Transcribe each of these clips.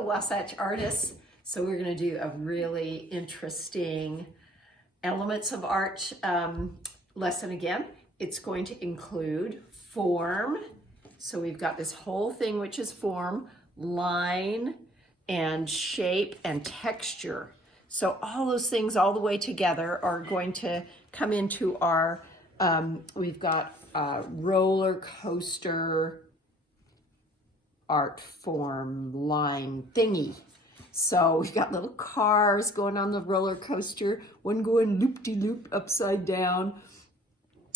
Hello, Wasatch artists. So we're going to do a really interesting elements of art lesson again. It's going to include form. So we've got this whole thing, which is form, line, and shape and texture. So all those things all the way together are going to come into our, we've got a roller coaster art form line thingy. So we've got little cars going on the roller coaster, one going loop-de-loop upside down.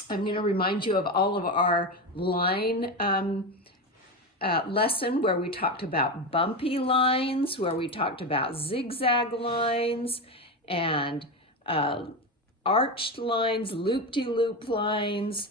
I'm going to remind you of all of our line lesson where we talked about bumpy lines, where we talked about zigzag lines and arched lines, loop-de-loop lines,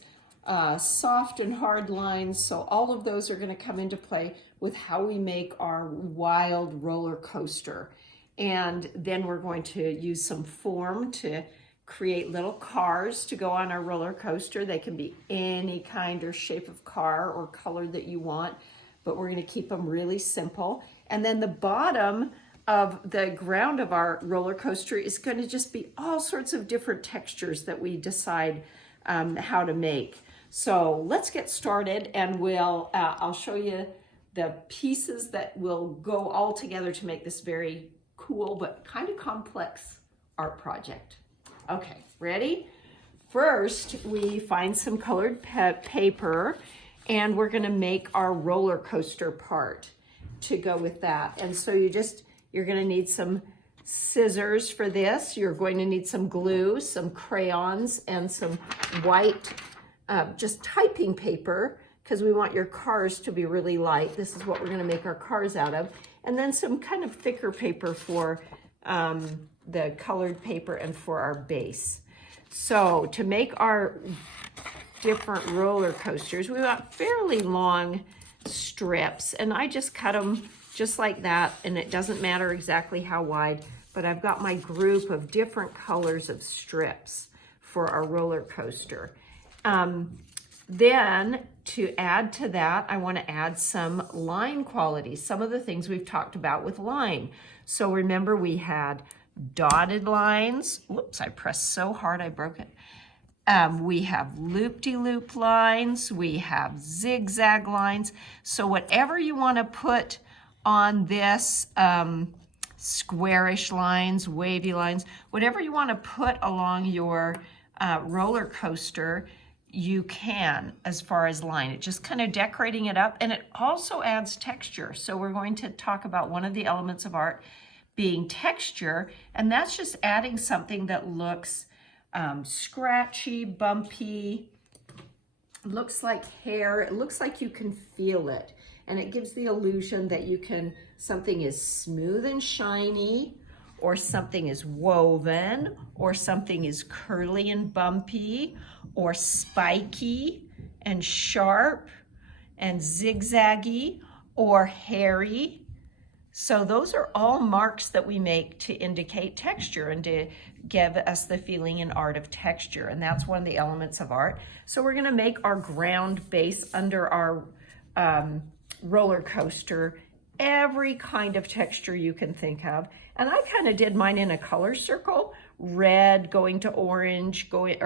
soft and hard lines. So all of those are going to come into play with how we make our wild roller coaster. And then we're going to use some form to create little cars to go on our roller coaster. They can be any kind or shape of car or color that you want, but we're going to keep them really simple. And then the bottom of the ground of our roller coaster is going to just be all sorts of different textures that we decide how to make. So let's get started, and I'll show you the pieces that will go all together to make this very cool but kind of complex art project. Okay, ready? First, we find some colored paper, and we're going to make our roller coaster part to go with that. And so you're going to need some scissors for this. You're going to need some glue, some crayons, and some white just typing paper, because we want your cars to be really light. This is what we're going to make our cars out of. And then some kind of thicker paper for the colored paper and for our base. So to make our different roller coasters, we want fairly long strips, and I just cut them just like that, and it doesn't matter exactly how wide, but I've got my group of different colors of strips for our roller coaster. Then to add to that, I want to add some line quality, some of the things we've talked about with line. So remember, we had dotted lines. Whoops, I pressed so hard I broke it. We have loop-de-loop lines, we have zigzag lines. So whatever you want to put on this, squarish lines, wavy lines, whatever you want to put along your roller coaster, you can, as far as line. It just kind of decorating it up, and it also adds texture. So we're going to talk about one of the elements of art being texture, and that's just adding something that looks scratchy, bumpy, looks like hair. It looks like you can feel it, and it gives the illusion that something is smooth and shiny, or something is woven, or something is curly and bumpy, or spiky and sharp and zigzaggy, or hairy. So those are all marks that we make to indicate texture and to give us the feeling in art of texture. And that's one of the elements of art. So we're going to make our ground base under our roller coaster every kind of texture you can think of. And I kind of did mine in a color circle: red going to orange, going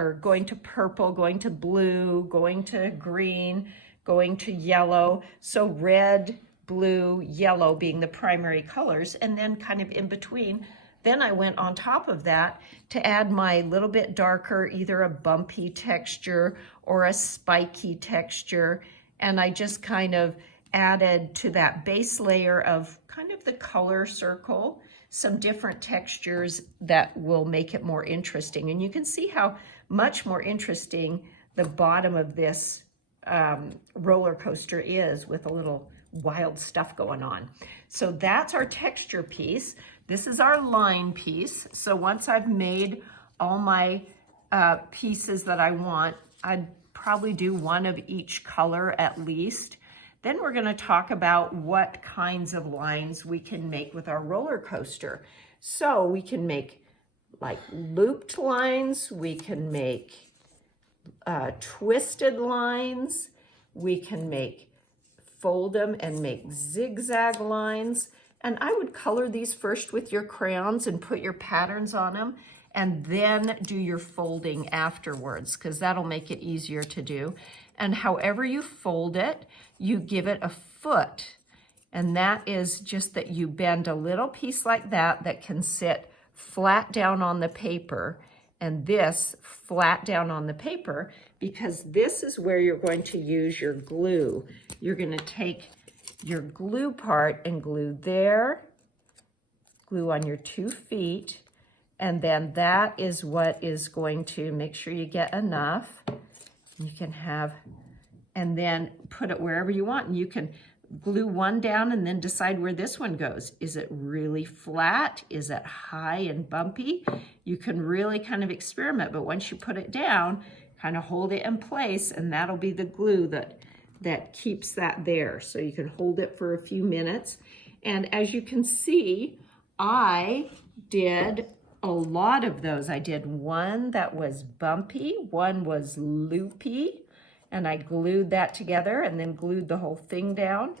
to purple, going to blue, going to green, going to yellow. So red, blue, yellow being the primary colors, and then kind of in between. Then I went on top of that to add my little bit darker, either a bumpy texture or a spiky texture, and I just kind of added to that base layer of kind of the color circle some different textures that will make it more interesting. And you can see how much more interesting the bottom of this roller coaster is, with a little wild stuff going on. So that's our texture piece. This is our line piece. So once I've made all my pieces that I want, I'd probably do one of each color at least. Then we're going to talk about what kinds of lines we can make with our roller coaster. So we can make like looped lines, we can make twisted lines, we can fold them and make zigzag lines, And I would color these first with your crayons and put your patterns on them, and then do your folding afterwards, because that'll make it easier to do. And however you fold it, you give it a foot. And that is just that you bend a little piece like that that can sit flat down on the paper, and this flat down on the paper, because this is where you're going to use your glue. You're going to take your glue part and glue there, glue on your 2 feet, and then that is what is going to make sure you get enough. You can have, and then put it wherever you want, and you can glue one down and then decide where this one goes. Is it really flat? Is it high and bumpy? You can really kind of experiment, but once you put it down, kind of hold it in place, and that'll be the glue that keeps that there. So you can hold it for a few minutes. And as you can see, I did a lot of those. I did one that was bumpy, one was loopy, and I glued that together and then glued the whole thing down.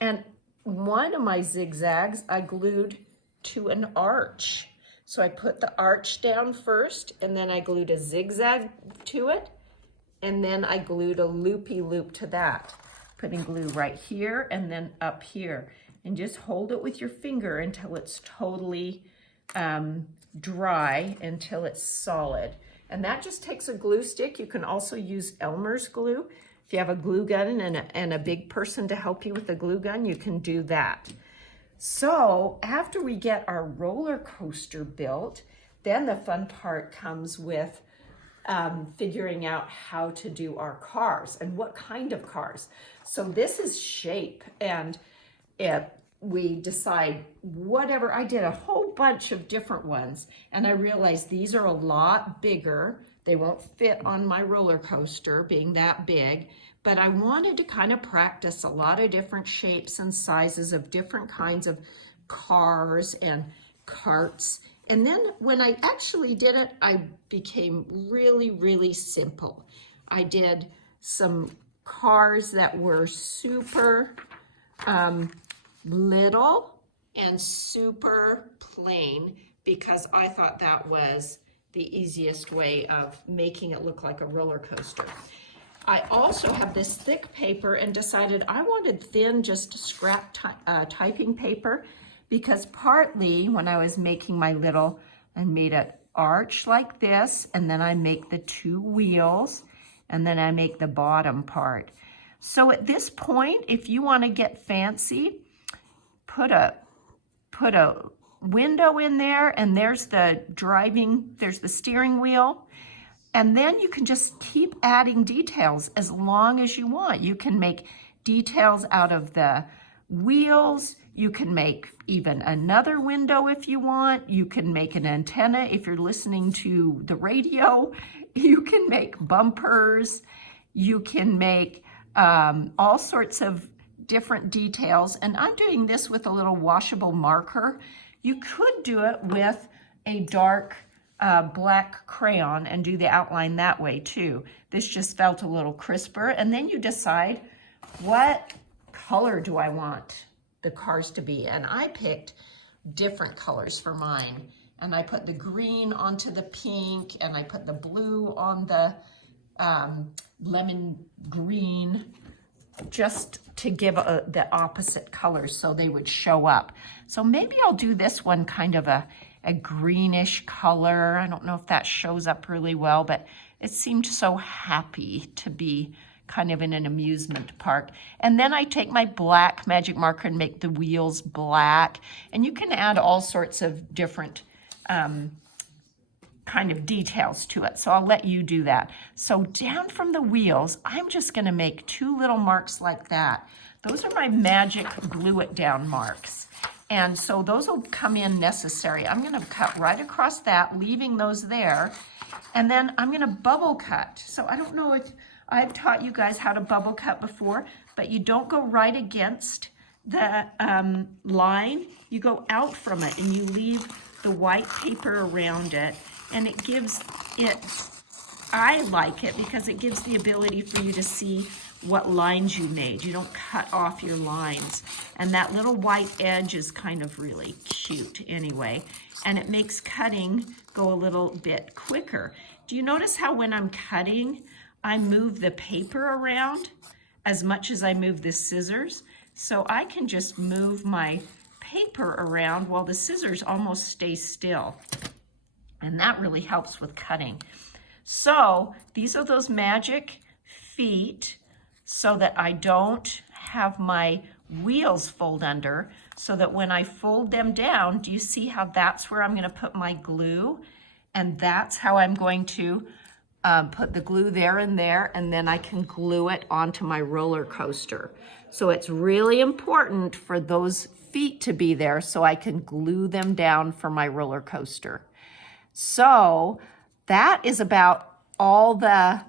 And one of my zigzags I glued to an arch. So I put the arch down first, and then I glued a zigzag to it, and then I glued a loopy loop to that, putting glue right here and then up here. And just hold it with your finger until it's totally dry, until it's solid. And that just takes a glue stick. You can also use Elmer's glue. If you have a glue gun and a big person to help you with the glue gun, you can do that. So after we get our roller coaster built, then the fun part comes with figuring out how to do our cars and what kind of cars. So this is shape, and we decide whatever. I did a whole bunch of different ones, and I realized these are a lot bigger. They won't fit on my roller coaster being that big, but I wanted to kind of practice a lot of different shapes and sizes of different kinds of cars and carts. And then when I actually did it, I became really, really simple. I did some cars that were super little and super plain, because I thought that was the easiest way of making it look like a roller coaster. I also have this thick paper and decided I wanted thin, just scrap typing paper, because partly when I was making my little, I made an arch like this, and then I make the 2 wheels, and then I make the bottom part. So at this point, if you want to get fancy, put a window in there, and there's the steering wheel. And then you can just keep adding details as long as you want. You can make details out of the wheels. You can make even another window if you want. You can make an antenna if you're listening to the radio. You can make bumpers. You can make all sorts of different details. And I'm doing this with a little washable marker. You could do it with a dark black crayon and do the outline that way too. This just felt a little crisper. And then you decide, what color do I want the cars to be? And I picked different colors for mine. And I put the green onto the pink, and I put the blue on the lemon green, just to give the opposite colors so they would show up. So maybe I'll do this one kind of a greenish color. I don't know if that shows up really well, but it seemed so happy to be kind of in an amusement park. And then I take my black magic marker and make the wheels black. And you can add all sorts of different kind of details to it. So I'll let you do that. So down from the wheels, I'm just going to make 2 little marks like that. Those are my magic glue it down marks. And so those will come in necessary. I'm going to cut right across that, leaving those there. And then I'm going to bubble cut. So I don't know if I've taught you guys how to bubble cut before, but you don't go right against the line. You go out from it, and you leave the white paper around it. And it gives it, I like it because it gives the ability for you to see what lines you made. You don't cut off your lines. And that little white edge is kind of really cute anyway. And it makes cutting go a little bit quicker. Do you notice how when I'm cutting, I move the paper around as much as I move the scissors? So I can just move my paper around while the scissors almost stay still. And that really helps with cutting. So these are those magic feet so that I don't have my wheels fold under, so that when I fold them down, do you see how that's where I'm going to put my glue? And that's how I'm going to put the glue there, and then I can glue it onto my roller coaster. So it's really important for those feet to be there so I can glue them down for my roller coaster. So that is about all the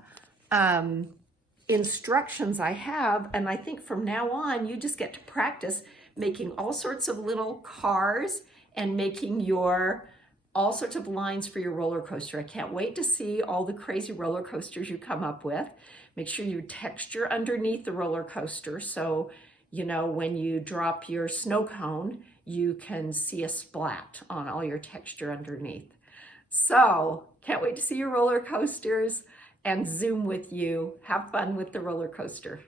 instructions I have, and I think from now on you just get to practice making all sorts of little cars and making your all sorts of lines for your roller coaster. I can't wait to see all the crazy roller coasters you come up with. Make sure you texture underneath the roller coaster so you know when you drop your snow cone you can see a splat on all your texture underneath. So can't wait to see your roller coasters and Zoom with you. Have fun with the roller coaster.